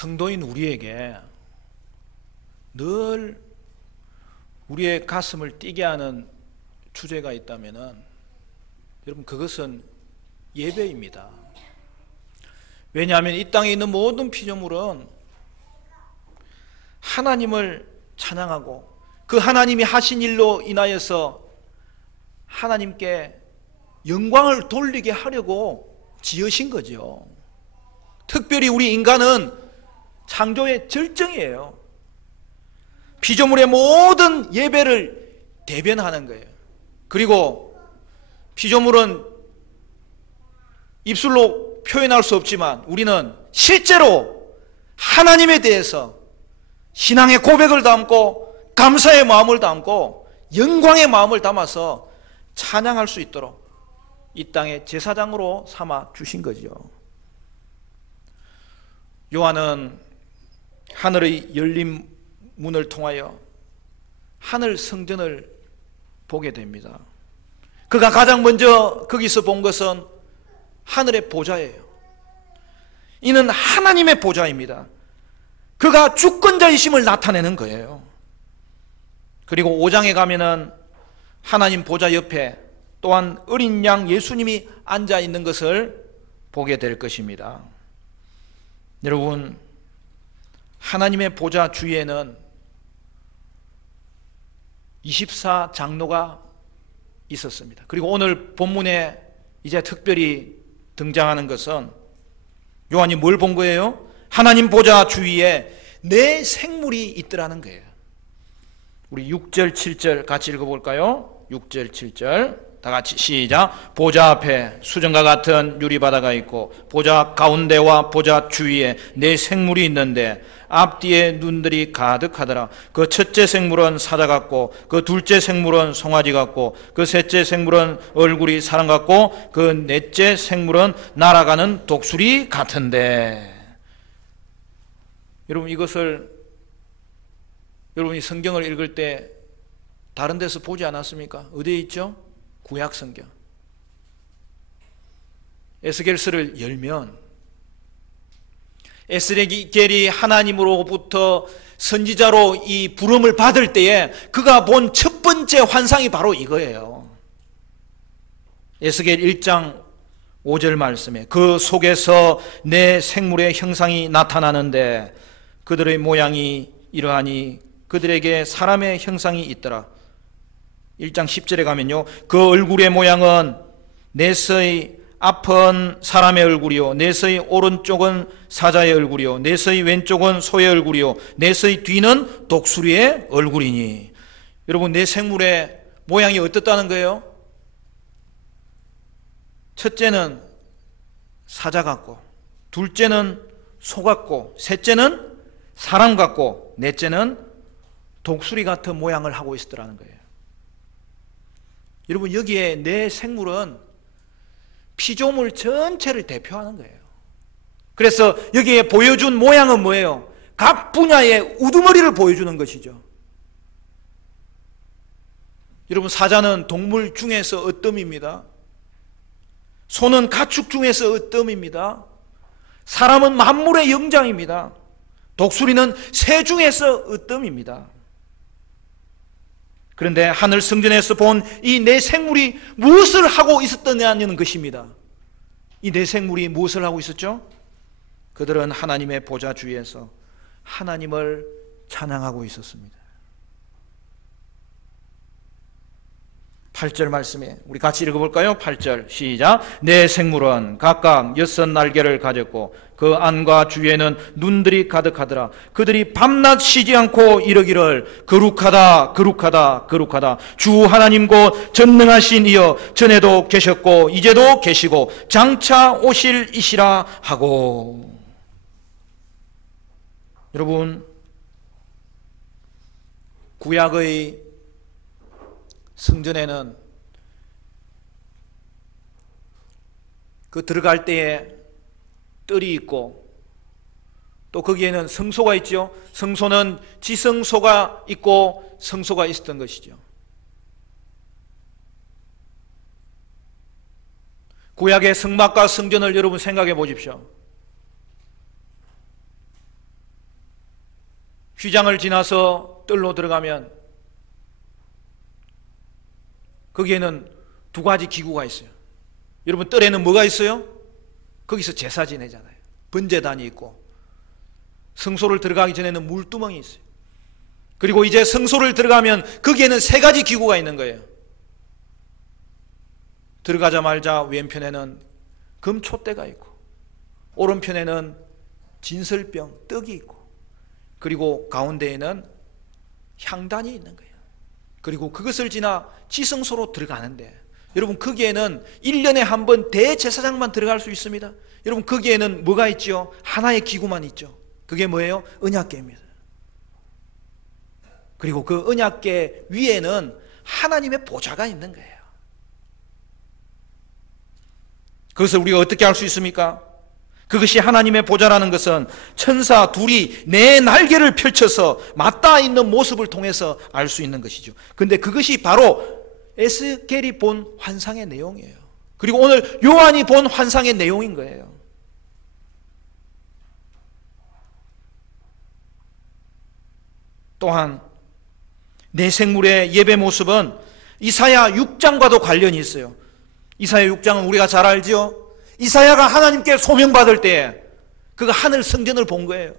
성도인 우리에게 늘 우리의 가슴을 뛰게 하는 주제가 있다면은 여러분 그것은 예배입니다. 왜냐하면 이 땅에 있는 모든 피조물은 하나님을 찬양하고 그 하나님이 하신 일로 인하여서 하나님께 영광을 돌리게 하려고 지으신 거죠. 특별히 우리 인간은 창조의 절정이에요. 피조물의 모든 예배를 대변하는 거예요. 그리고 피조물은 입술로 표현할 수 없지만 우리는 실제로 하나님에 대해서 신앙의 고백을 담고 감사의 마음을 담고 영광의 마음을 담아서 찬양할 수 있도록 이 땅의 제사장으로 삼아 주신 거죠. 요한은 하늘의 열린 문을 통하여 하늘 성전을 보게 됩니다. 그가 가장 먼저 거기서 본 것은 하늘의 보좌예요. 이는 하나님의 보좌입니다. 그가 주권자이심을 나타내는 거예요. 그리고 5장에 가면은 하나님 보좌 옆에 또한 어린 양 예수님이 앉아 있는 것을 보게 될 것입니다. 여러분, 하나님의 보좌 주위에는 24장로가 있었습니다. 그리고 오늘 본문에 이제 특별히 등장하는 것은 요한이 뭘 본 거예요? 하나님 보좌 주위에 네 생물이 있더라는 거예요. 우리 6절 7절 같이 읽어볼까요? 6절 7절 다 같이 시작. 보좌 앞에 수정과 같은 유리바다가 있고 보좌 가운데와 보좌 주위에 네 생물이 있는데 앞뒤에 눈들이 가득하더라. 그 첫째 생물은 사자 같고 그 둘째 생물은 송아지 같고 그 셋째 생물은 얼굴이 사람 같고 그 넷째 생물은 날아가는 독수리 같은데. 여러분, 이것을 여러분이 성경을 읽을 때 다른 데서 보지 않았습니까? 어디에 있죠? 구약 성경. 에스겔서를 열면 에스겔이 하나님으로부터 선지자로 이 부름을 받을 때에 그가 본 첫 번째 환상이 바로 이거예요. 에스겔 1장 5절 말씀에 그 속에서 내 생물의 형상이 나타나는데 그들의 모양이 이러하니 그들에게 사람의 형상이 있더라. 1장 10절에 가면요, 그 얼굴의 모양은 넷의 앞은 사람의 얼굴이요 넷의 오른쪽은 사자의 얼굴이요 넷의 왼쪽은 소의 얼굴이요 넷의 뒤는 독수리의 얼굴이니. 여러분, 네 생물의 모양이 어떻다는 거예요? 첫째는 사자 같고 둘째는 소 같고 셋째는 사람 같고 넷째는 독수리 같은 모양을 하고 있었더라는 거예요. 여러분, 여기에 네 생물은 피조물 전체를 대표하는 거예요. 그래서 여기에 보여준 모양은 뭐예요? 각 분야의 우두머리를 보여주는 것이죠. 여러분, 사자는 동물 중에서 어뜸입니다. 소는 가축 중에서 어뜸입니다. 사람은 만물의 영장입니다. 독수리는 새 중에서 어뜸입니다. 그런데 하늘 성전에서 본 이 네 생물이 무엇을 하고 있었느냐는 것입니다. 이 네 생물이 무엇을 하고 있었죠? 그들은 하나님의 보좌 주위에서 하나님을 찬양하고 있었습니다. 8절 말씀에 우리 같이 읽어볼까요? 8절 시작. 네 생물은 각각 6날개를 가졌고 그 안과 주위에는 눈들이 가득하더라. 그들이 밤낮 쉬지 않고 이르기를 거룩하다 거룩하다 거룩하다 주 하나님 곧 전능하신 이여 전에도 계셨고 이제도 계시고 장차 오실 이시라 하고. 여러분, 구약의 성전에는 그 들어갈 때에 뜰이 있고 또 거기에는 성소가 있죠. 성소는 지성소가 있고 성소가 있었던 것이죠. 구약의 성막과 성전을 여러분 생각해 보십시오. 휘장을 지나서 뜰로 들어가면 거기에는 두 가지 기구가 있어요. 여러분, 뜰에는 뭐가 있어요? 거기서 제사 지내잖아요. 번제단이 있고, 성소를 들어가기 전에는 물두멍이 있어요. 그리고 이제 성소를 들어가면 거기에는 세 가지 기구가 있는 거예요. 들어가자마자 왼편에는 금촛대가 있고, 오른편에는 진설병, 떡이 있고, 그리고 가운데에는 향단이 있는 거예요. 그리고 그것을 지나 지성소로 들어가는데, 여러분, 거기에는 1년에 한 번 대제사장만 들어갈 수 있습니다. 여러분, 거기에는 뭐가 있죠? 하나의 기구만 있죠. 그게 뭐예요? 언약궤입니다. 그리고 그 언약궤 위에는 하나님의 보좌가 있는 거예요. 그것을 우리가 어떻게 알 수 있습니까? 그것이 하나님의 보좌라는 것은 천사 둘이 내 날개를 펼쳐서 맞닿아 있는 모습을 통해서 알 수 있는 것이죠. 그런데 그것이 바로 에스겔이 본 환상의 내용이에요. 그리고 오늘 요한이 본 환상의 내용인 거예요. 또한 내 생물의 예배 모습은 이사야 6장과도 관련이 있어요. 이사야 6장은 우리가 잘 알죠? 이사야가 하나님께 소명받을 때 그가 하늘 성전을 본 거예요.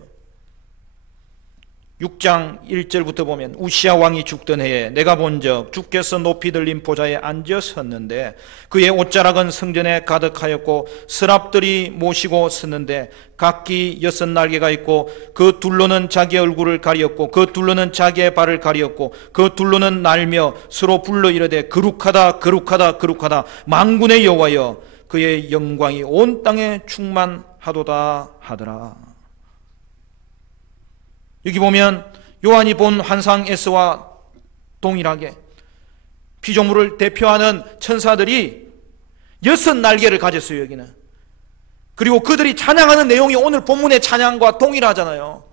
6장 1절부터 보면, 우시야 왕이 죽던 해에 내가 본적 주께서 높이 들린 보좌에 앉아 섰는데 그의 옷자락은 성전에 가득하였고 서랍들이 모시고 섰는데 각기 6날개가 있고 그 둘로는 자기 얼굴을 가리었고 그 둘로는 자기의 발을 가리었고 그 둘로는 날며 서로 불러 이르되 거룩하다 거룩하다 거룩하다 만군의 여호와여 그의 영광이 온 땅에 충만하도다 하더라. 여기 보면 요한이 본 환상 S와 동일하게 피조물을 대표하는 천사들이 6날개를 가졌어요. 여기는. 그리고 그들이 찬양하는 내용이 오늘 본문의 찬양과 동일하잖아요.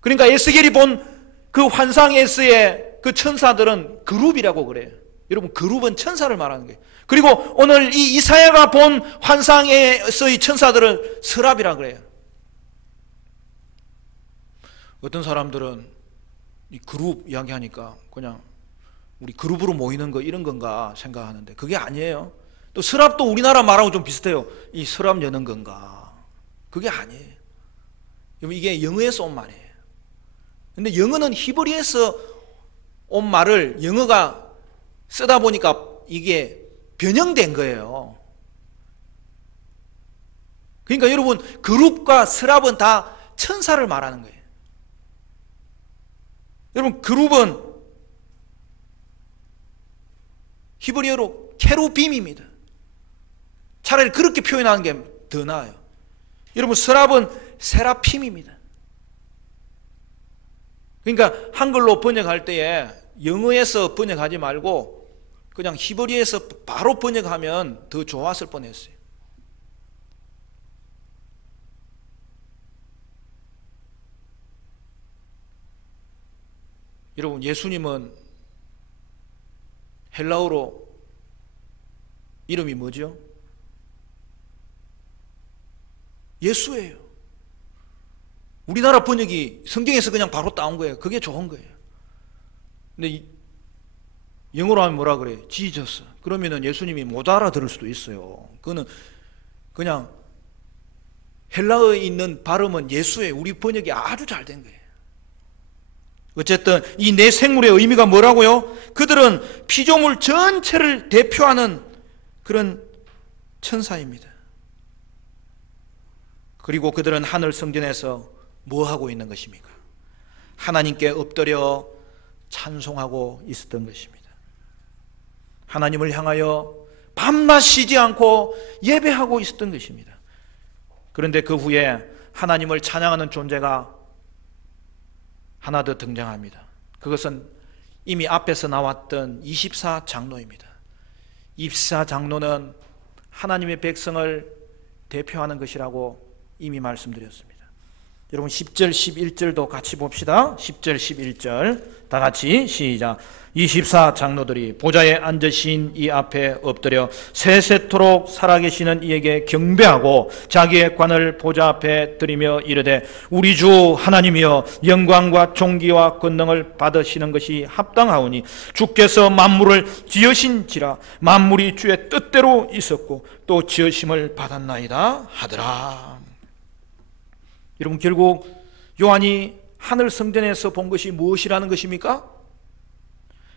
그러니까 에스겔이 본 그 환상 S의 그 천사들은 그룹이라고 그래요. 여러분, 그룹은 천사를 말하는 거예요. 그리고 오늘 이 이사야가 본 환상에서의 천사들을 서랍이라고 그래요. 어떤 사람들은 이 그룹 이야기하니까 그냥 우리 그룹으로 모이는 거 이런 건가 생각하는데 그게 아니에요. 또 서랍도 우리나라 말하고 좀 비슷해요. 이 서랍 여는 건가? 그게 아니에요. 이게 영어에서 온 말이에요. 근데 영어는 히브리에서 온 말을 영어가 쓰다 보니까 이게 변형된 거예요. 그러니까 여러분, 그룹과 서랍은 다 천사를 말하는 거예요. 여러분, 그룹은 히브리어로 케루빔입니다. 차라리 그렇게 표현하는 게 더 나아요. 여러분, 서랍은 세라핌입니다. 그러니까 한글로 번역할 때에 영어에서 번역하지 말고 그냥 히브리어에서 바로 번역하면 더 좋았을 뻔했어요. 여러분, 예수님은 헬라어로 이름이 뭐죠? 예수예요. 우리나라 번역이 성경에서 그냥 바로 따온 거예요. 그게 좋은 거예요. 근데 영어로 하면 뭐라 그래요? 지저스. 그러면은 예수님이 못 알아들을 수도 있어요. 그거는 그냥 헬라어에 있는 발음은 예수예요. 우리 번역이 아주 잘 된 거예요. 어쨌든 이 네 생물의 의미가 뭐라고요? 그들은 피조물 전체를 대표하는 그런 천사입니다. 그리고 그들은 하늘 성전에서 뭐 하고 있는 것입니까? 하나님께 엎드려 찬송하고 있었던 것입니다. 하나님을 향하여 밤낮 쉬지 않고 예배하고 있었던 것입니다. 그런데 그 후에 하나님을 찬양하는 존재가 하나 더 등장합니다. 그것은 이미 앞에서 나왔던 24장로입니다. 24장로는 하나님의 백성을 대표하는 것이라고 이미 말씀드렸습니다. 여러분 10절 11절도 같이 봅시다. 10절 11절 다 같이 시작. 24 장로들이 보좌에 앉으신 이 앞에 엎드려 세세토록 살아계시는 이에게 경배하고 자기의 관을 보좌 앞에 드리며 이르되 우리 주 하나님이여 영광과 존귀와 권능을 받으시는 것이 합당하오니 주께서 만물을 지으신지라 만물이 주의 뜻대로 있었고 또 지으심을 받았나이다 하더라. 여러분 결국 요한이 하늘 성전에서 본 것이 무엇이라는 것입니까?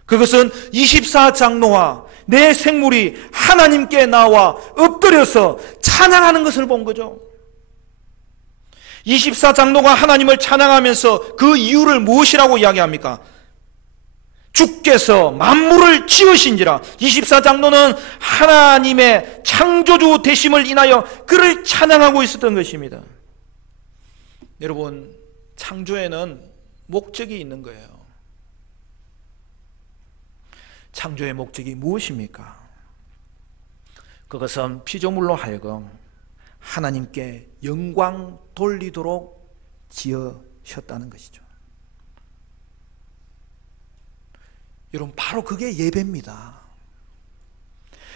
그것은 24 장로와 내 생물이 하나님께 나와 엎드려서 찬양하는 것을 본 거죠. 24 장로가 하나님을 찬양하면서 그 이유를 무엇이라고 이야기합니까? 주께서 만물을 지으신지라. 24 장로는 하나님의 창조주 되심을 인하여 그를 찬양하고 있었던 것입니다. 여러분, 창조에는 목적이 있는 거예요. 창조의 목적이 무엇입니까? 그것은 피조물로 하여금 하나님께 영광 돌리도록 지으셨다는 것이죠. 여러분, 바로 그게 예배입니다.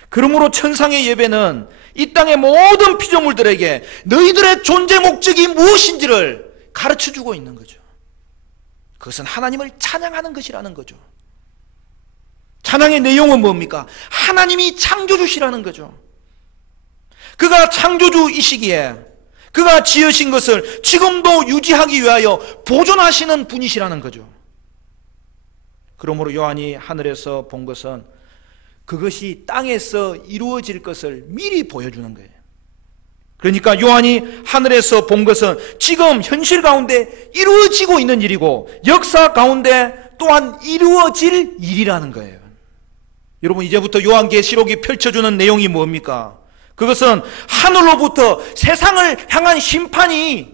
그러므로 천상의 예배는 이 땅의 모든 피조물들에게 너희들의 존재 목적이 무엇인지를 가르쳐주고 있는 거죠. 그것은 하나님을 찬양하는 것이라는 거죠. 찬양의 내용은 뭡니까? 하나님이 창조주시라는 거죠. 그가 창조주이시기에 그가 지으신 것을 지금도 유지하기 위하여 보존하시는 분이시라는 거죠. 그러므로 요한이 하늘에서 본 것은 그것이 땅에서 이루어질 것을 미리 보여주는 거예요. 그러니까 요한이 하늘에서 본 것은 지금 현실 가운데 이루어지고 있는 일이고 역사 가운데 또한 이루어질 일이라는 거예요. 여러분, 이제부터 요한계시록이 펼쳐주는 내용이 뭡니까? 그것은 하늘로부터 세상을 향한 심판이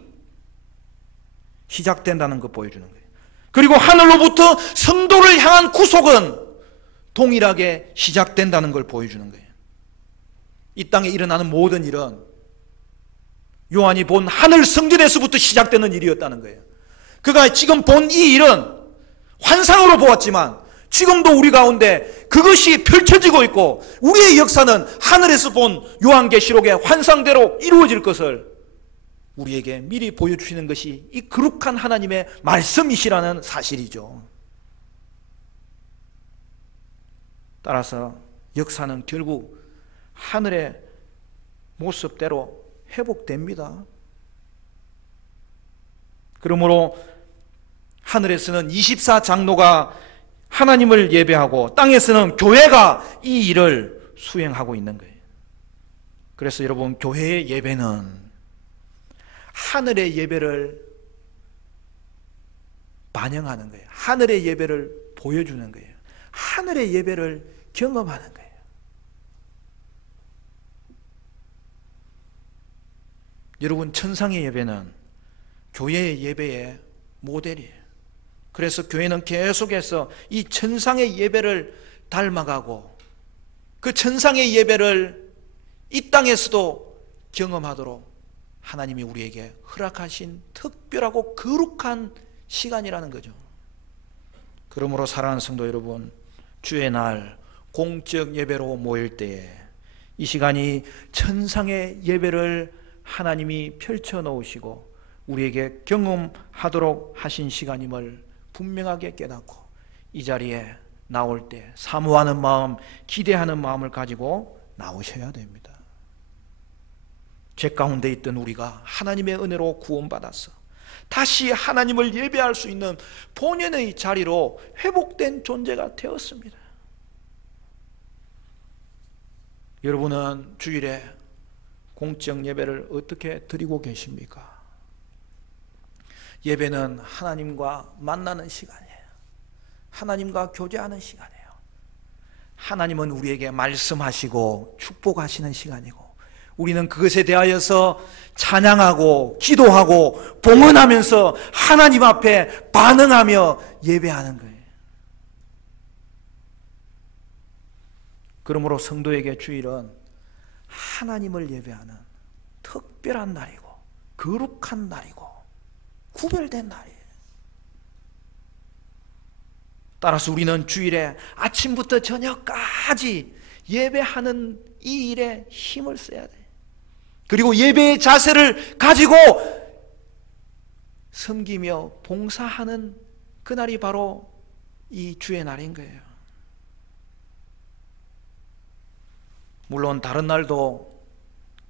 시작된다는 것 보여주는 거예요. 그리고 하늘로부터 성도를 향한 구속은 동일하게 시작된다는 걸 보여주는 거예요. 이 땅에 일어나는 모든 일은 요한이 본 하늘 성전에서부터 시작되는 일이었다는 거예요. 그가 지금 본 이 일은 환상으로 보았지만 지금도 우리 가운데 그것이 펼쳐지고 있고 우리의 역사는 하늘에서 본 요한계시록의 환상대로 이루어질 것을 우리에게 미리 보여주시는 것이 이 거룩한 하나님의 말씀이시라는 사실이죠. 따라서 역사는 결국 하늘의 모습대로 회복됩니다. 그러므로 하늘에서는 24 장로가 하나님을 예배하고 땅에서는 교회가 이 일을 수행하고 있는 거예요. 그래서 여러분, 교회의 예배는 하늘의 예배를 반영하는 거예요. 하늘의 예배를 보여주는 거예요. 하늘의 예배를 경험하는 거예요. 여러분, 천상의 예배는 교회의 예배의 모델이에요. 그래서 교회는 계속해서 이 천상의 예배를 닮아가고 그 천상의 예배를 이 땅에서도 경험하도록 하나님이 우리에게 허락하신 특별하고 거룩한 시간이라는 거죠. 그러므로 사랑하는 성도 여러분, 주의 날 공적 예배로 모일 때에 이 시간이 천상의 예배를 하나님이 펼쳐 놓으시고 우리에게 경험하도록 하신 시간임을 분명하게 깨닫고 이 자리에 나올 때 사모하는 마음, 기대하는 마음을 가지고 나오셔야 됩니다. 죄 가운데 있던 우리가 하나님의 은혜로 구원받아서 다시 하나님을 예배할 수 있는 본연의 자리로 회복된 존재가 되었습니다. 여러분은 주일에 공적 예배를 어떻게 드리고 계십니까? 예배는 하나님과 만나는 시간이에요. 하나님과 교제하는 시간이에요. 하나님은 우리에게 말씀하시고 축복하시는 시간이고 우리는 그것에 대하여서 찬양하고 기도하고 봉헌하면서 하나님 앞에 반응하며 예배하는 거예요. 그러므로 성도에게 주일은 하나님을 예배하는 특별한 날이고 거룩한 날이고 구별된 날이에요. 따라서 우리는 주일에 아침부터 저녁까지 예배하는 이 일에 힘을 써야 돼. 그리고 예배의 자세를 가지고 섬기며 봉사하는 그날이 바로 이 주의 날인 거예요. 물론 다른 날도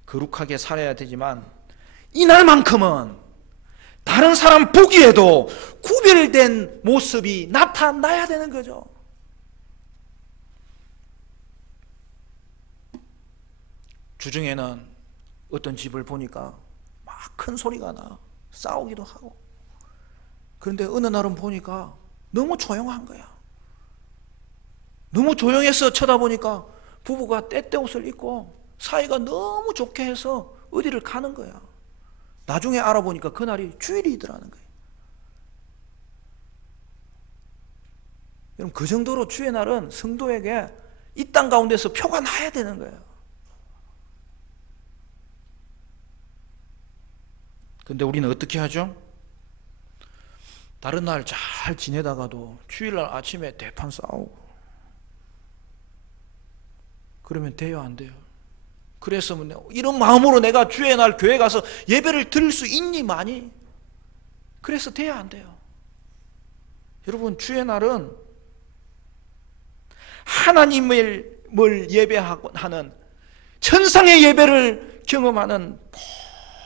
거룩하게 살아야 되지만 이날만큼은 다른 사람 보기에도 구별된 모습이 나타나야 되는 거죠. 주중에는 어떤 집을 보니까 막 큰 소리가 나, 싸우기도 하고. 그런데 어느 날은 보니까 너무 조용한 거야. 너무 조용해서 쳐다보니까 부부가 때때 옷을 입고 사이가 너무 좋게 해서 어디를 가는 거야. 나중에 알아보니까 그날이 주일이더라는 거예요. 여러분, 그 정도로 주의 날은 성도에게 이 땅 가운데서 표가 나야 되는 거예요. 근데 우리는 어떻게 하죠? 다른 날 잘 지내다가도 주일날 아침에 대판 싸우고 그러면 돼요, 안 돼요? 그래서 이런 마음으로 내가 주의 날 교회 가서 예배를 드릴 수 있니 많이? 그래서 돼요, 안 돼요? 여러분, 주의 날은 하나님을 예배하는 천상의 예배를 경험하는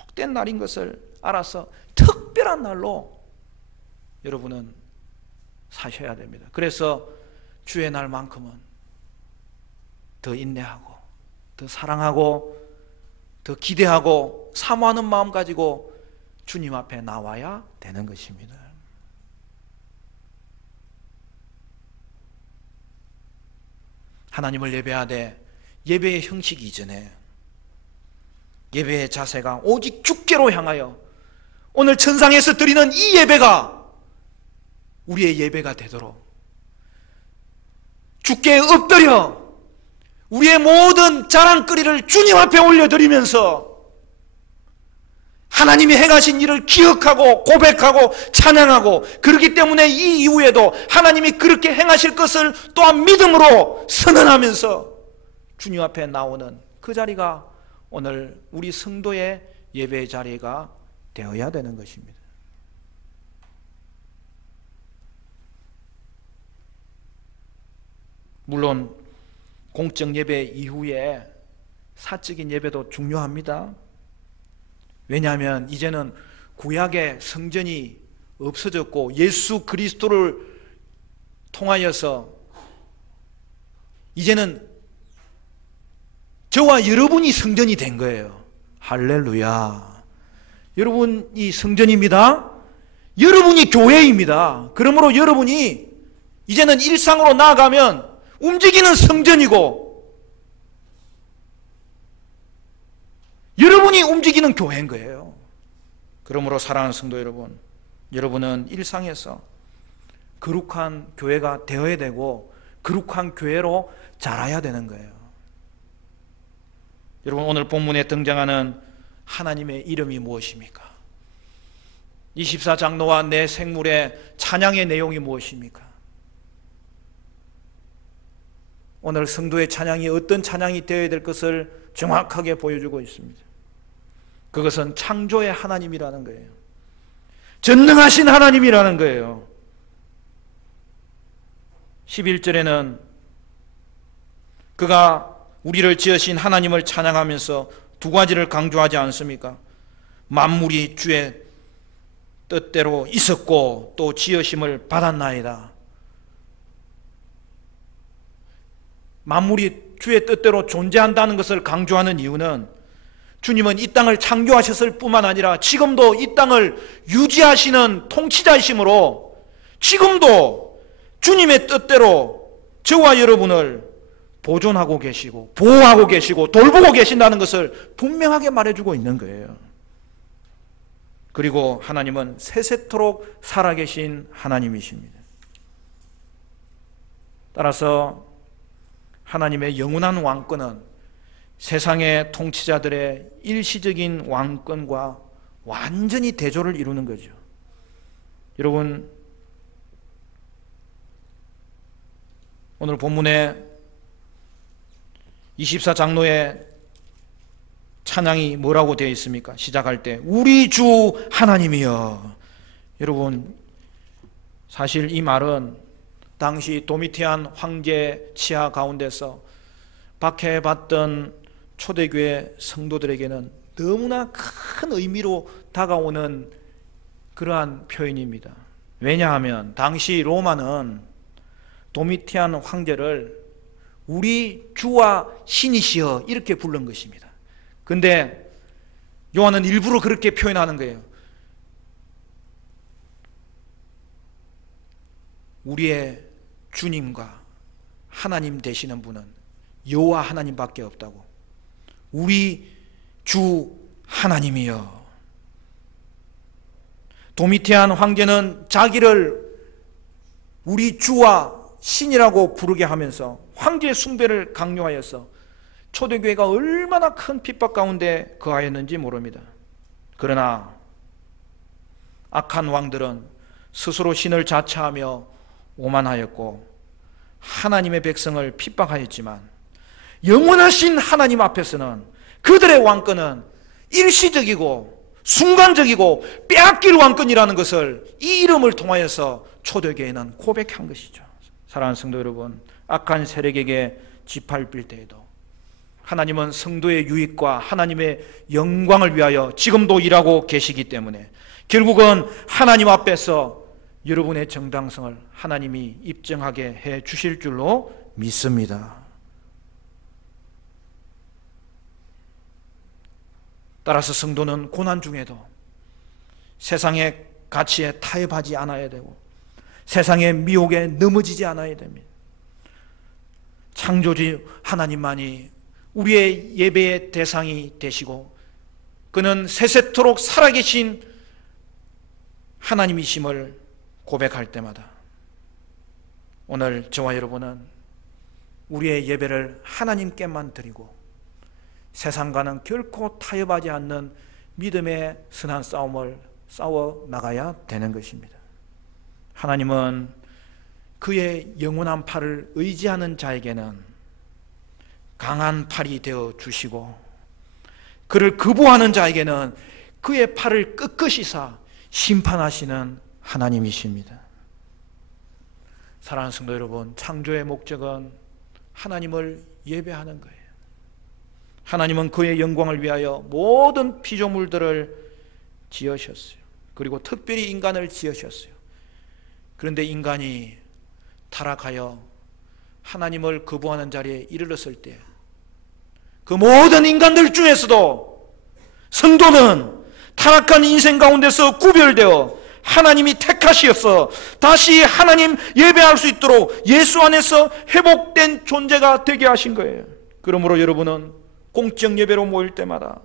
복된 날인 것을 알아서 특별한 날로 여러분은 사셔야 됩니다. 그래서 주의 날만큼은 더 인내하고 더 사랑하고 더 기대하고 사모하는 마음 가지고 주님 앞에 나와야 되는 것입니다. 하나님을 예배하되 예배의 형식 이전에 예배의 자세가 오직 주께로 향하여 오늘 천상에서 드리는 이 예배가 우리의 예배가 되도록 주께 엎드려 우리의 모든 자랑거리를 주님 앞에 올려드리면서 하나님이 행하신 일을 기억하고 고백하고 찬양하고, 그렇기 때문에 이 이후에도 하나님이 그렇게 행하실 것을 또한 믿음으로 선언하면서 주님 앞에 나오는 그 자리가 오늘 우리 성도의 예배의 자리가 되어야 되는 것입니다. 물론 공적 예배 이후에 사적인 예배도 중요합니다. 왜냐하면 이제는 구약의 성전이 없어졌고 예수 그리스도를 통하여서 이제는 저와 여러분이 성전이 된 거예요. 할렐루야. 여러분이 성전입니다. 여러분이 교회입니다. 그러므로 여러분이 이제는 일상으로 나아가면 움직이는 성전이고 여러분이 움직이는 교회인 거예요. 그러므로 사랑하는 성도 여러분, 여러분은 일상에서 거룩한 교회가 되어야 되고 거룩한 교회로 자라야 되는 거예요. 여러분, 오늘 본문에 등장하는 하나님의 이름이 무엇입니까? 24장로와 내 생물의 찬양의 내용이 무엇입니까? 오늘 성도의 찬양이 어떤 찬양이 되어야 될 것을 정확하게 보여주고 있습니다. 그것은 창조의 하나님이라는 거예요. 전능하신 하나님이라는 거예요. 11절에는 그가 우리를 지으신 하나님을 찬양하면서 두 가지를 강조하지 않습니까? 만물이 주의 뜻대로 있었고 또 지으심을 받았나이다. 만물이 주의 뜻대로 존재한다는 것을 강조하는 이유는 주님은 이 땅을 창조하셨을 뿐만 아니라 지금도 이 땅을 유지하시는 통치자이시므로 지금도 주님의 뜻대로 저와 여러분을 보존하고 계시고 보호하고 계시고 돌보고 계신다는 것을 분명하게 말해주고 있는 거예요. 그리고 하나님은 세세토록 살아계신 하나님이십니다. 따라서 하나님의 영원한 왕권은 세상의 통치자들의 일시적인 왕권과 완전히 대조를 이루는 거죠. 여러분, 오늘 본문에 24장로의 찬양이 뭐라고 되어 있습니까? 시작할 때 우리 주 하나님이여. 여러분, 사실 이 말은 당시 도미티안 황제 치하 가운데서 박해받던 초대교회 성도들에게는 너무나 큰 의미로 다가오는 그러한 표현입니다. 왜냐하면 당시 로마는 도미티안 황제를 우리 주와 신이시여 이렇게 부른 것입니다. 근데 요한은 일부러 그렇게 표현하는 거예요. 우리의 주님과 하나님 되시는 분은 여호와 하나님밖에 없다고. 우리 주 하나님이여. 도미티안 황제는 자기를 우리 주와 신이라고 부르게 하면서 황제 숭배를 강요하여서 초대교회가 얼마나 큰 핍박 가운데 거하였는지 모릅니다. 그러나 악한 왕들은 스스로 신을 자처하며 오만하였고 하나님의 백성을 핍박하였지만 영원하신 하나님 앞에서는 그들의 왕권은 일시적이고 순간적이고 빼앗길 왕권이라는 것을 이 이름을 통하여서 초대교회는 고백한 것이죠. 사랑하는 성도 여러분, 악한 세력에게 짓밟힐 때에도 하나님은 성도의 유익과 하나님의 영광을 위하여 지금도 일하고 계시기 때문에 결국은 하나님 앞에서 여러분의 정당성을 하나님이 입증하게 해 주실 줄로 믿습니다. 따라서 성도는 고난 중에도 세상의 가치에 타협하지 않아야 되고 세상의 미혹에 넘어지지 않아야 됩니다. 창조주 하나님만이 우리의 예배의 대상이 되시고 그는 세세토록 살아계신 하나님이심을 고백할 때마다 오늘 저와 여러분은 우리의 예배를 하나님께만 드리고 세상과는 결코 타협하지 않는 믿음의 선한 싸움을 싸워 나가야 되는 것입니다. 하나님은 그의 영원한 팔을 의지하는 자에게는 강한 팔이 되어 주시고 그를 거부하는 자에게는 그의 팔을 끄끄시사 심판하시는 하나님이십니다. 사랑하는 성도 여러분, 창조의 목적은 하나님을 예배하는 거예요. 하나님은 그의 영광을 위하여 모든 피조물들을 지으셨어요. 그리고 특별히 인간을 지으셨어요. 그런데 인간이 타락하여 하나님을 거부하는 자리에 이르렀을 때 그 모든 인간들 중에서도 성도는 타락한 인생 가운데서 구별되어 하나님이 택하시어서 다시 하나님 예배할 수 있도록 예수 안에서 회복된 존재가 되게 하신 거예요. 그러므로 여러분은 공적 예배로 모일 때마다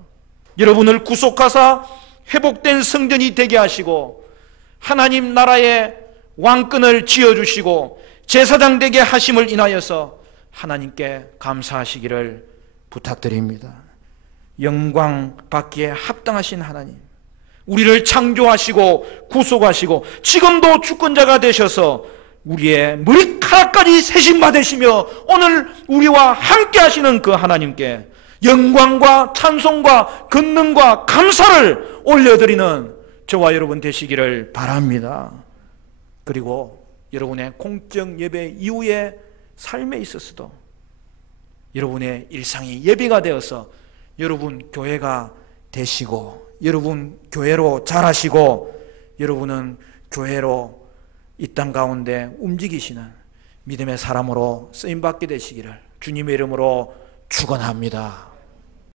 여러분을 구속하사 회복된 성전이 되게 하시고 하나님 나라의 왕권을 지어주시고 제사장 되게 하심을 인하여서 하나님께 감사하시기를 부탁드립니다. 영광 받기에 합당하신 하나님, 우리를 창조하시고 구속하시고 지금도 주권자가 되셔서 우리의 머리카락까지 세심받으시며 오늘 우리와 함께 하시는 그 하나님께 영광과 찬송과 권능과 감사를 올려드리는 저와 여러분 되시기를 바랍니다. 그리고 여러분의 공적 예배 이후의 삶에 있어서도 여러분의 일상이 예배가 되어서 여러분 교회가 되시고 여러분 교회로 자라시고 여러분은 교회로 이 땅 가운데 움직이시는 믿음의 사람으로 쓰임받게 되시기를 주님의 이름으로 축원합니다.